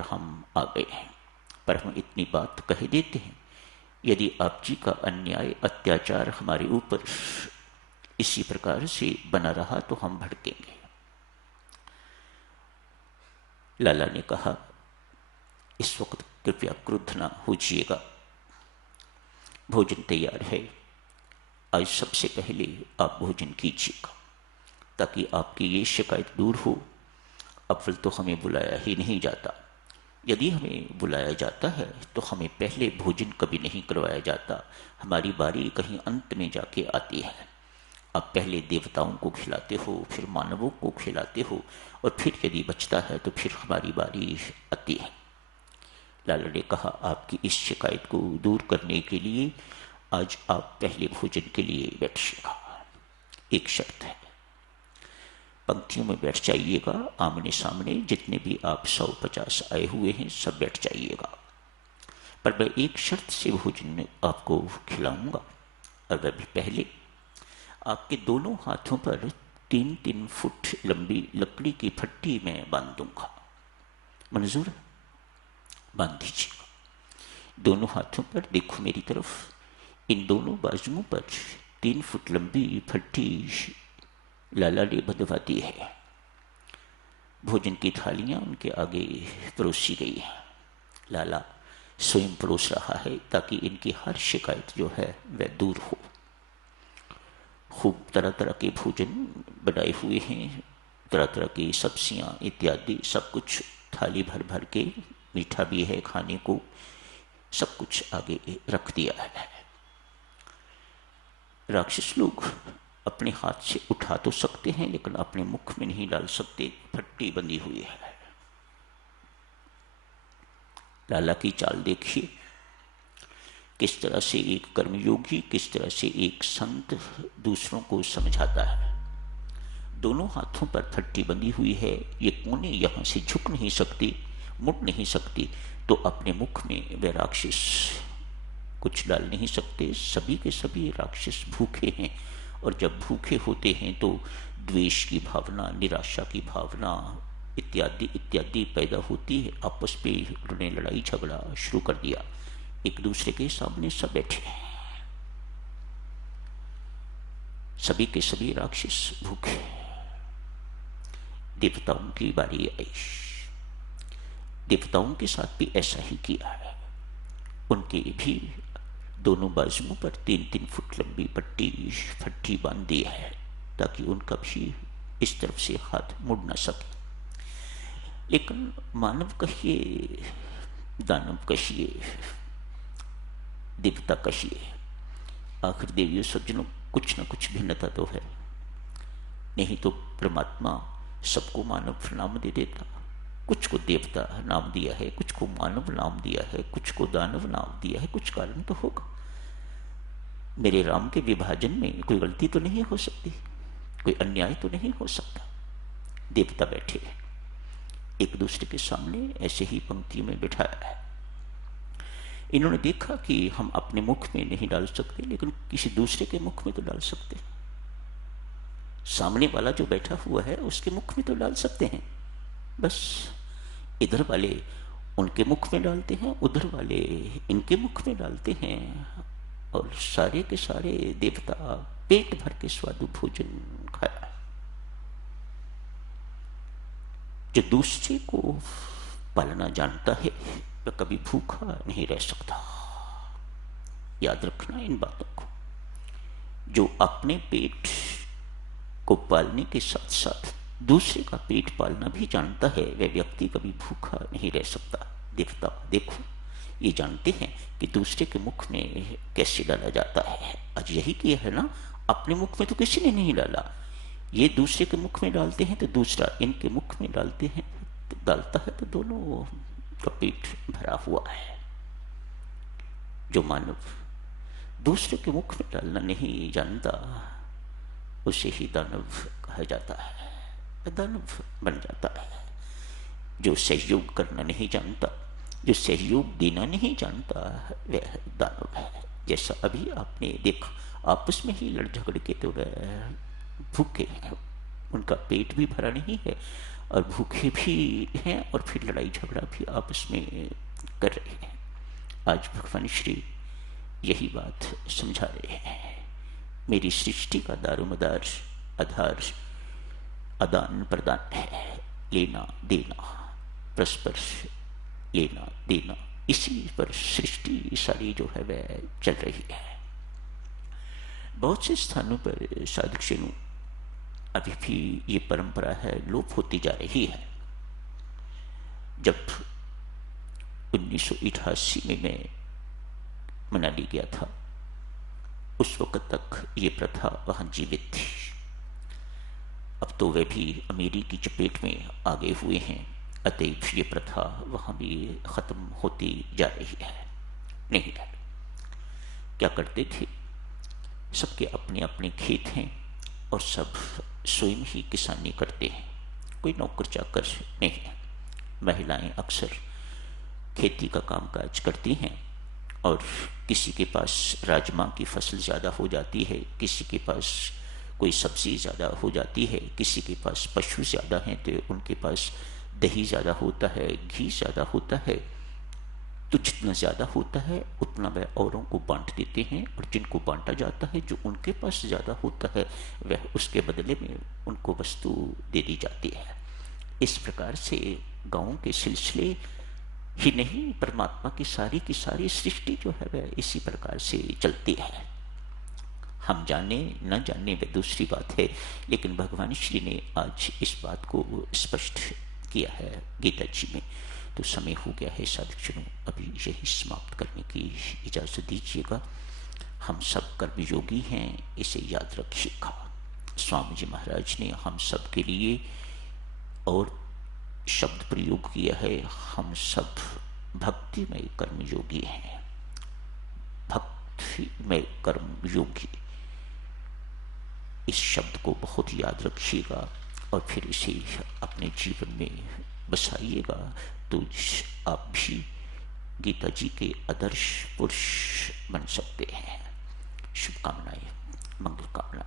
पर हम आ गए हैं। पर हम इतनी बात कह देते हैं, यदि आप जी का अन्याय अत्याचार हमारे ऊपर इसी प्रकार से बना रहा तो हम भड़केंगे। लाला ने कहा, इस वक्त कृपया क्रुद्ध ना होइएगा, भोजन तैयार है, आज सबसे पहले आप भोजन कीजिएगा ताकि आपकी ये शिकायत दूर हो। अव्वल तो हमें बुलाया ही नहीं जाता, यदि हमें बुलाया जाता है तो हमें पहले भोजन कभी नहीं करवाया जाता, हमारी बारी कहीं अंत में जाके आती है। आप पहले देवताओं को खिलाते हो, फिर मानवों को खिलाते हो, और फिर यदि बचता है तो फिर हमारी बारी आती है। लाला ने कहा, आपकी इस शिकायत को दूर करने के लिए आज आप पहले भोजन के लिए बैठिएगा। एक शर्त है, पंक्तियों में बैठ जाइएगा, आमने सामने जितने भी आप 150 आए हुए हैं सब बैठ जाइएगा। पर मैं एक शर्त से भोजन आपको खिलाऊंगा, और वह भी पहले आपके दोनों हाथों पर 3-3 फुट लंबी लकड़ी की फट्टी में बांध दूंगा। मंजूर है? बांध दीजिएगा दोनों हाथों पर। देखो मेरी तरफ, इन दोनों बाजुओं पर 3 फुट लंबी फट्टी लाला ने बंधवा दी है। भोजन की थालियां उनके आगे परोसी गई हैं। लाला स्वयं परोस रहा है ताकि इनकी हर शिकायत जो है वह दूर हो। खूब तरह तरह के भोजन बनाए हुए हैं, तरह तरह की सब्जियां इत्यादि सब कुछ थाली भर भर के, मीठा भी है खाने को, सब कुछ आगे रख दिया है। राक्षस लोग अपने हाथ से उठा तो सकते हैं लेकिन अपने मुख में नहीं डाल सकते, फट्टी बंधी हुई है। लाला की चाल देखिए, किस तरह से एक कर्मयोगी, किस तरह से एक संत दूसरों को समझाता है। दोनों हाथों पर फट्टी बंधी हुई है, ये कोने यहां से झुक नहीं सकती, मुड़ नहीं सकती, तो अपने मुख में वे राक्षस कुछ डाल नहीं सकते। सभी के सभी राक्षस भूखे हैं, और जब भूखे होते हैं तो द्वेष की भावना, निराशा की भावना इत्यादि इत्यादि पैदा होती है। आपस में उन्होंने लड़ाई झगड़ा शुरू कर दिया। एक दूसरे के सामने सब बैठे हैं, सभी के सभी राक्षस भूखे। देवताओं की बारी आई। देवताओं के साथ भी ऐसा ही किया है। उनके भी दोनों बाजुओं पर 3-3 फुट लंबी फट्टी बांध दी है ताकि उनका भी इस तरफ से हाथ मुड़ न सके। लेकिन मानव कहिए, दानव कहिए, देवता कहिए, आखिर देवियों सज्जनों कुछ न कुछ भिन्नता तो है। नहीं तो परमात्मा सबको मानव नाम दे देता। कुछ को देवता नाम दिया है, कुछ को मानव नाम दिया है, कुछ को दानव नाम दिया है, कुछ कारण तो होगा। मेरे राम के विभाजन में कोई गलती तो नहीं हो सकती, कोई अन्याय तो नहीं हो सकता। देवता बैठे हैं एक दूसरे के सामने, ऐसे ही पंक्ति में बिठाया है। इन्होंने देखा कि हम अपने मुख में नहीं डाल सकते, लेकिन किसी दूसरे के मुख में तो डाल सकते हैं। सामने वाला जो बैठा हुआ है उसके मुख में तो डाल सकते हैं। बस इधर वाले उनके मुख में डालते हैं, उधर वाले इनके मुख में डालते हैं, और सारे के सारे देवता पेट भर के स्वादु भोजन खाया। जो दूसरे को पालना जानता है वह कभी भूखा नहीं रह सकता। याद रखना इन बातों को। जो अपने पेट को पालने के साथ साथ दूसरे का पेट पालना भी जानता है, वह व्यक्ति कभी भूखा नहीं रह सकता। देवता देखो, ये जानते हैं कि दूसरे के मुख में कैसे डाला जाता है। आज यही किया है ना, अपने मुख में तो किसी ने नहीं डाला। ये दूसरे के मुख में डालते हैं तो दूसरा इनके मुख में डालते हैं, तो डालता है तो दोनों का पेट भरा हुआ है। जो मानव दूसरे के मुख में डालना नहीं जानता उसे ही दानव कहा जाता है, दानव बन जाता है। जो सहयोग करना नहीं जानता, जो सहयोग देना नहीं जानता, वह दानव है। जैसा अभी आपने देखा, आपस में ही लड़ झगड़ के तो वह भूखे हैं, उनका पेट भी भरा नहीं है और भूखे भी हैं और फिर लड़ाई झगड़ा भी आपस में कर रहे हैं। आज भगवान श्री यही बात समझा रहे हैं। मेरी सृष्टि का दारोमदार आधार आदान प्रदान है, लेना देना, परस्पर लेना देना, इसी पर सृष्टि सारी जो है वह चल रही है। बहुत से स्थानों पर साधुजनों अभी भी ये परंपरा है लोप होती जा रही है। जब 1988 में मैं मनाली गया था, उस वक्त तक ये प्रथा वहां जीवित थी। अब तो वे भी अमीरी की चपेट में आगे हुए हैं, अतएव ये प्रथा वहां भी खत्म होती जा रही है। नहीं है, क्या करते थे, सबके अपने अपने खेत हैं और सब स्वयं ही किसानी करते हैं, कोई नौकर चाकर नहीं है। महिलाएं अक्सर खेती का कामकाज करती हैं और किसी के पास राजमा की फसल ज़्यादा हो जाती है, किसी के पास कोई सब्ज़ी ज़्यादा हो जाती है, किसी के पास पशु ज़्यादा हैं तो उनके पास दही ज़्यादा होता है, घी ज़्यादा होता है। तो जितना ज़्यादा होता है उतना वह औरों को बांट देते हैं, और जिनको बांटा जाता है, जो उनके पास ज़्यादा होता है, वह उसके बदले में उनको वस्तु दे दी जाती है। इस प्रकार से गाँव के सिलसिले ही नहीं, परमात्मा की सारी सृष्टि जो है वह इसी प्रकार से चलती है। हम जाने न जाने वह दूसरी बात है, लेकिन भगवान श्री ने आज इस बात को स्पष्ट किया है गीता जी में। तो समय हो गया है साधुजनों, अभी यही समाप्त करने की इजाज़त दीजिएगा। हम सब कर्मयोगी हैं, इसे याद रखिएगा। स्वामी जी महाराज ने हम सब के लिए और शब्द प्रयोग किया है, हम सब भक्तिमय कर्मयोगी हैं। भक्तिमय कर्मयोगी, इस शब्द को बहुत याद रखिएगा और फिर इसे अपने जीवन में बसाइएगा, तो आप भी गीता जी के आदर्श पुरुष बन सकते हैं। शुभकामनाएं, मंगल कामना।